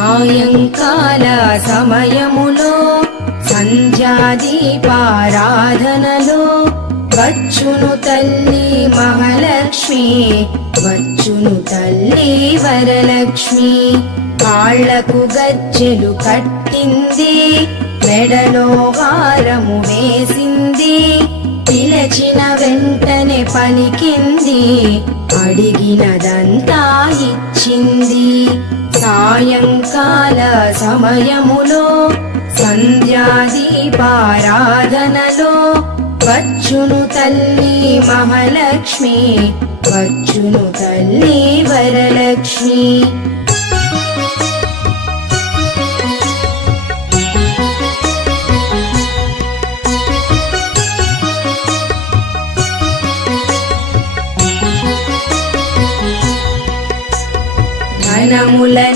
సాయంకాల సమయములో సంధ్యాదీపారాధనలో వచ్చును తల్లి మహాలక్ష్మి, వచ్చును తల్లి వరలక్ష్మి. కాళ్లకు గజ్జెలు కట్టింది, మెడలో హారము వేసింది, పిలచిన వెంటనే పలికింది, అడిగినదంతా ఇచ్చింది. సాయంకాల సమయములో సంధ్యాదీపారాధనలో వచ్చును తల్లి మహాలక్ష్మి, వచ్చును తల్లి వరలక్ష్మి. ధనములని